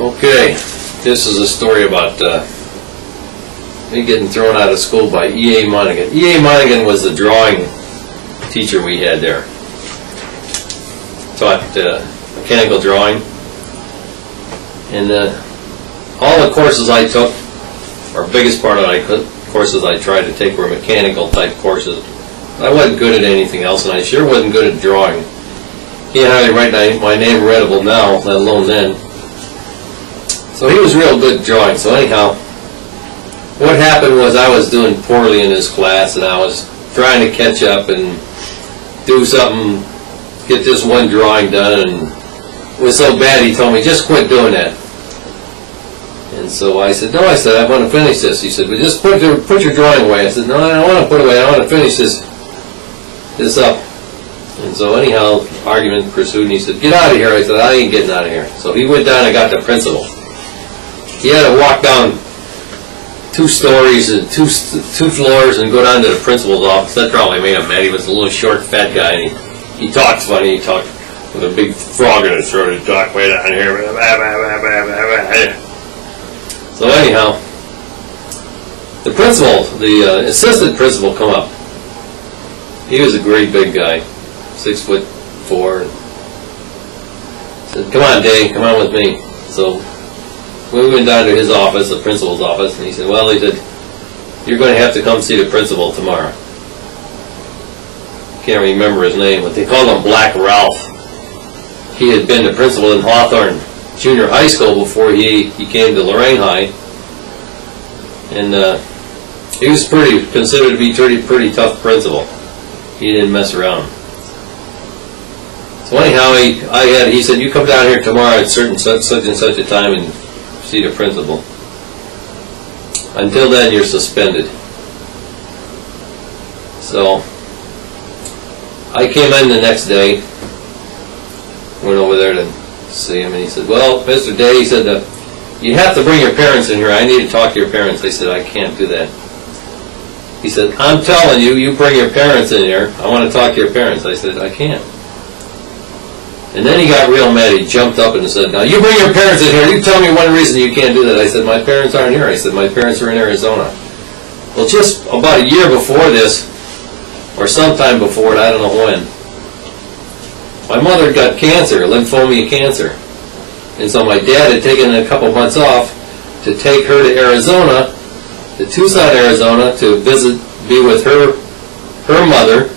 Okay, this is a story about me getting thrown out of school by E.A. Monaghan. E.A. Monaghan was the drawing teacher we had there. Taught mechanical drawing. And all the courses I took, or biggest part of the courses I tried to take were mechanical type courses. I wasn't good at anything else, and I sure wasn't good at drawing. He and I write my name readable now, let alone then. So he was real good at drawing. So anyhow, what happened was I was doing poorly in his class, and I was trying to catch up and do something, get this one drawing done, and it was so bad he told me, just quit doing that. And so I said, no, I want to finish this. He said, well, just put your drawing away. I said, no, I don't want to put it away, I want to finish this up. And so anyhow, argument pursued, and he said, get out of here. I said, I ain't getting out of here. So he went down and got the principal. He had to walk down 2 stories and two floors and go down to the principal's office. That probably made him mad. He was a little short, fat guy, and he talks funny. He talked with a big frog in his throat. He talked way down here. So anyhow, the principal, the assistant principal, come up. He was a great big guy, 6'4". Said, "Come on, Dave, come on with me." So we went down to his office, the principal's office, and he said, well, he said, you're going to have to come see the principal tomorrow. Can't remember his name, but they called him Black Ralph. He had been the principal in Hawthorne Junior High School before he came to Lorraine High. And he was considered to be pretty tough principal. He didn't mess around. So anyhow, he said, you come down here tomorrow at such and such a time and see the principal. Until then, you're suspended. So I came in the next day, went over there to see him, and he said, well, Mr. Day, he said, you have to bring your parents in here. I need to talk to your parents. I said, I can't do that. He said, I'm telling you, you bring your parents in here. I want to talk to your parents. I said, I can't. And then he got real mad. He jumped up and said, now you bring your parents in here. You tell me one reason you can't do that. I said, my parents aren't here. I said, my parents are in Arizona. Well, just about a year before this, or sometime before it, I don't know when, my mother got cancer, lymphoma cancer. And so my dad had taken a couple months off to take her to Arizona, to Tucson, Arizona, to be with her mother,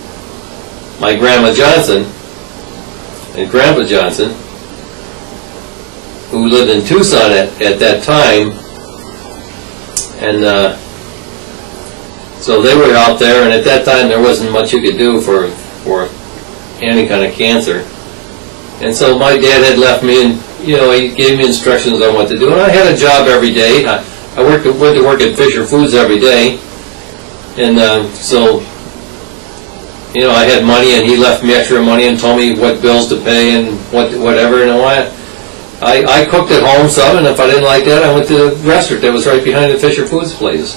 my Grandma Johnson, and Grandpa Johnson, who lived in Tucson at that time. And so they were out there, and at that time there wasn't much you could do for any kind of cancer. And so my dad had left me, and he gave me instructions on what to do. And I had a job every day. I went to work at Fisher Foods every day. And so I had money, and he left me extra money and told me what bills to pay and whatever. I cooked at home some, and if I didn't like that, I went to the restaurant that was right behind the Fisher Foods place.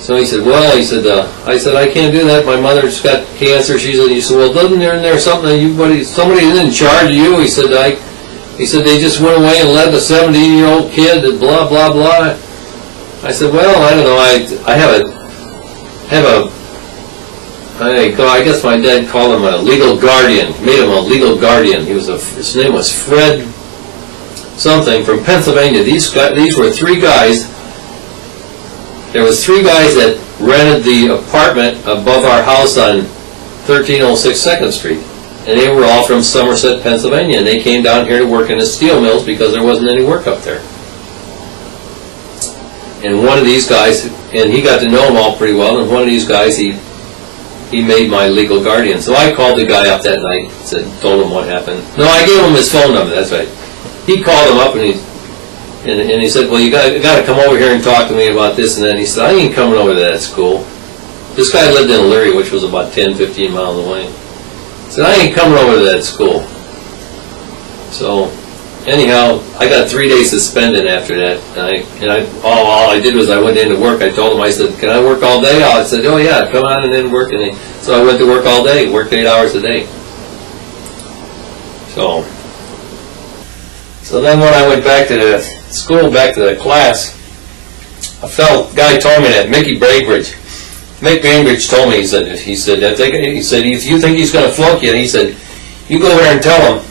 So he said, well, I said, I can't do that. My mother's got cancer. He said, well, doesn't there something somebody is in charge of you? He said, they just went away and led the 17-year-old kid and blah, blah, blah. I said, well, I don't know. I guess my dad called him a legal guardian, made him a legal guardian. His name was Fred something from Pennsylvania. These were 3 guys. There was 3 guys that rented the apartment above our house on 1306 2nd Street. And they were all from Somerset, Pennsylvania. And they came down here to work in the steel mills because there wasn't any work up there. And one of these guys, and he got to know them all pretty well, and one of these guys, he made my legal guardian. So I called the guy up that night, told him what happened. No, I gave him his phone number, that's right. He called him up, and he said, well, you got to come over here and talk to me about this and that. And he said, I ain't coming over to that school. This guy lived in Leary, which was about 10, 15 miles away. He said, I ain't coming over to that school. So anyhow, I got 3 days suspended after that. All I did was I went into work. I told him, I said, can I work all day? I said, oh yeah, come on and then work. So I went to work all day, worked 8 hours a day. So So then when I went back to the school, back to the class, guy told me that, Mick Bainbridge told me, he said, if you think he's going to flunk you, he said, you go over there and tell him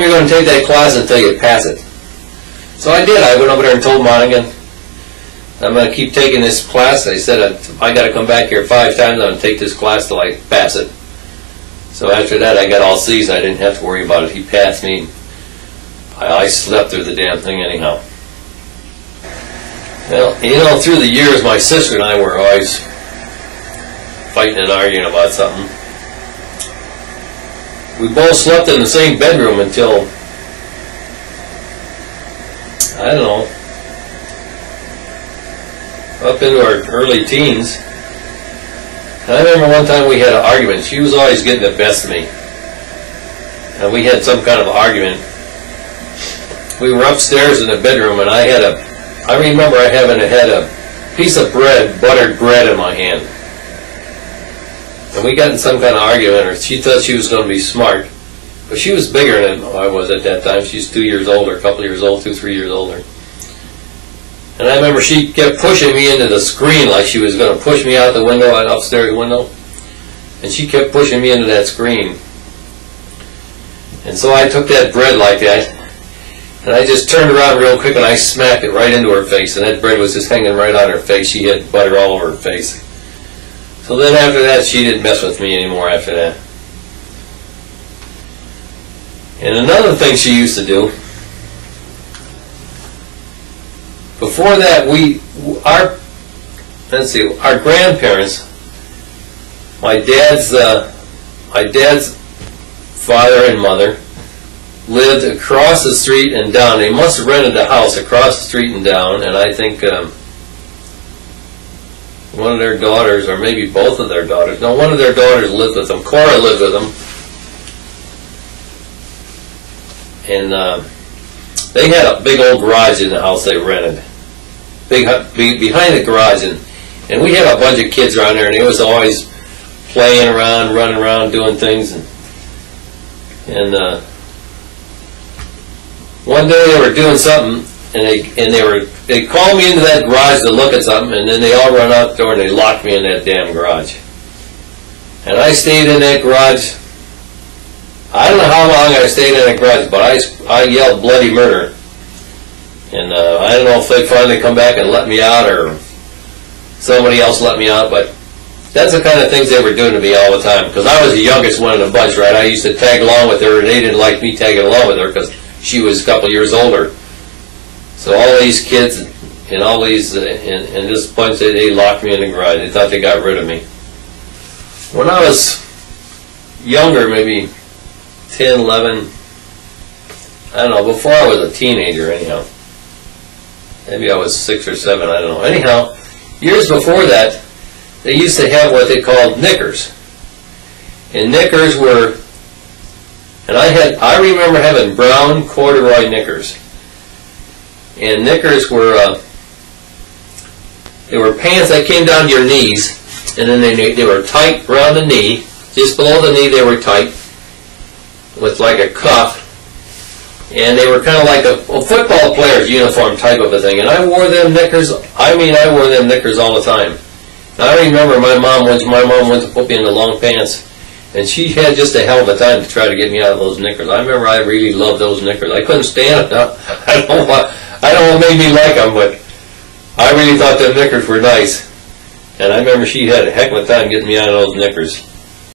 you're going to take that class until you pass it. So I did. I went over there and told Monaghan, I'm going to keep taking this class. I said, I got to come back here 5 times, I'm going to take this class till I pass it. So after that, I got all C's. I didn't have to worry about it. He passed me. I slept through the damn thing anyhow. Well, you know, through the years, my sister and I were always fighting and arguing about something. We both slept in the same bedroom until, I don't know, up into our early teens. And I remember one time we had an argument. She was always getting the best of me. And we had some kind of argument. We were upstairs in the bedroom, and I remember I had a piece of bread, buttered bread in my hand. And we got in some kind of argument, or she thought she was going to be smart. But she was bigger than I was at that time. She's 2 years older, a couple years old, 2, 3 years older. And I remember she kept pushing me into the screen like she was going to push me out the window, upstairs window. And she kept pushing me into that screen. And so I took that bread like that, and I just turned around real quick and I smacked it right into her face. And that bread was just hanging right on her face. She had butter all over her face. So then after that, she didn't mess with me anymore after that. And another thing she used to do, before that, our grandparents, my dad's father and mother lived across the street and down. They must have rented a house across the street and down, and I think one of their daughters, or maybe both of their daughters, no, one of their daughters lived with them. Cora lived with them. And they had a big old garage in the house they rented. Behind the garage, and we had a bunch of kids around there, and they was always playing around, running around, doing things. And one day they were doing something, and they called me into that garage to look at something, and then they all run out the door and they locked me in that damn garage. And I stayed in that garage. I don't know how long I stayed in that garage, but I yelled bloody murder. And I don't know if they finally come back and let me out, or somebody else let me out, but that's the kind of things they were doing to me all the time, because I was the youngest one in the bunch, right? I used to tag along with her, and they didn't like me tagging along with her because she was a couple years older. So all these kids and all these, and this bunch, they locked me in the garage. They thought they got rid of me. When I was younger, maybe 10, 11, I don't know, before I was a teenager anyhow. Maybe I was 6 or 7, I don't know. Anyhow, years before that, they used to have what they called knickers. And knickers were, and I remember having brown corduroy knickers. And knickers were, they were pants that came down to your knees, and then they were tight around the knee. Just below the knee they were tight, with like a cuff. And they were kind of like a football player's uniform type of a thing. And I wore them knickers, I wore them knickers all the time. Now, I remember my mom went to put me in the long pants, and she had just a hell of a time to try to get me out of those knickers. I remember I really loved those knickers. I couldn't stand them. I don't know what made me like them, but I really thought them knickers were nice. And I remember she had a heck of a time getting me out of those knickers.